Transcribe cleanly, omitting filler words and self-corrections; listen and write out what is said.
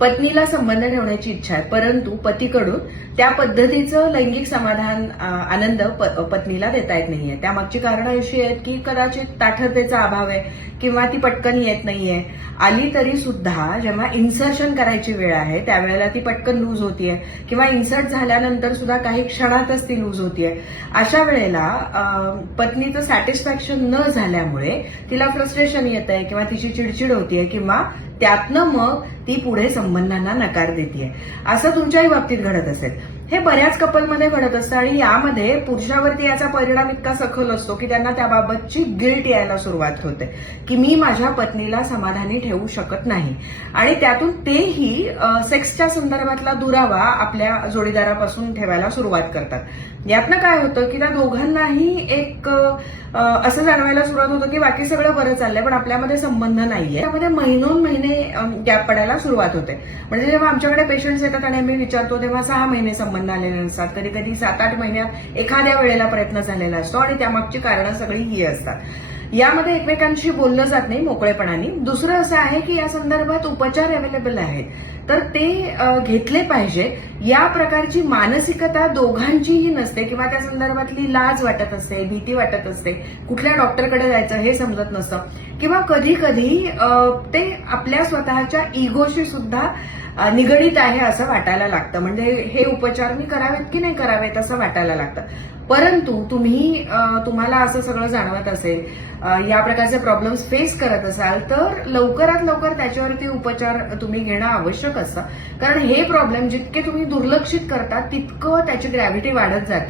पत्नीला संबंध ठेवण्याची इच्छा आहे, परंतु पतीकडून त्या पद्धतीचं लैंगिक समाधान आनंद पत्नीला देता येत नाहीये. त्यामागची कारणं अशी आहेत की कदाचित ताठरतेचा अभाव आहे किंवा ती पटकन येत नाहीये. आली तरी सुद्धा जेव्हा इन्सर्शन करायची वेळ आहे त्यावेळेला ती पटकन लूज होतीये किंवा इन्सर्ट झाल्यानंतर सुद्धा काही क्षणातच ती लूज होतीये. अशा वेळेला पत्नीचं सॅटिस्फॅक्शन न झाल्यामुळे तिला फ्रस्ट्रेशन येत आहे किंवा तिची चिडचिड होतीये किंवा त्यातनं मग ती पुढे संबंधांना नकार देते. असं तुमच्याही बाबतीत घडत असेल. हे बऱ्याच कपलमध्ये घडत असतं आणि यामध्ये पुरुषावरती याचा परिणाम इतका सखोल असतो की त्यांना त्याबाबतची गिल्ट यायला सुरुवात होते की मी माझ्या पत्नीला समाधानी ठेवू शकत नाही आणि त्यातून तेही सेक्सच्या संदर्भातला दुरावा आपल्या जोडीदारापासून ठेवायला सुरुवात करतात. यातनं काय होतं की त्या दोघांनाही एक असं जाणवायला सुरुवात होतं की बाकी सगळं बरं चाललंय पण आपल्यामध्ये संबंध नाहीये. त्यामध्ये महिनोन महिने गॅप पडायला सुरुवात होते. म्हणजे जेव्हा आमच्याकडे पेशंट्स येतात आणि आम्ही विचारतो तेव्हा 6 महिने संबंध आलेले नसतात, कधी कधी 7-8 महिन्यात एखाद्या वेळेला प्रयत्न झालेला असतो आणि त्यामागची कारणं सगळी ही असतात. यामध्ये एकमेकांशी बोललं जात नाही मोकळेपणाने. दुसरं असं आहे की या संदर्भात उपचार अवेलेबल आहेत तर ते घेतले पाहिजे. या प्रकारची मानसिकता दोघांचीही नसते किंवा त्या संदर्भातली लाज वाटत असते, भीती वाटत असते, कुठल्या डॉक्टरकडे जायचं हे समजत नसतं किंवा कधी कधी ते आपल्या स्वतःच्या इगोशी सुद्धा निगडीत आहे असं वाटायला लागतं. म्हणजे हे उपचार मी करावेत की नाही करावेत असं वाटायला लागतं. परंतु तुम्हाला असं सगळं जाणवत असेल, या प्रकारचे प्रॉब्लेम्स फेस करत असाल तर लवकरात लवकर त्याच्यावरती उपचार तुम्ही घेणं आवश्यक असतं. कारण हे प्रॉब्लेम जितके तुम्ही दुर्लक्षित करता तितकं त्याची ग्रॅव्हिटी वाढत जाते.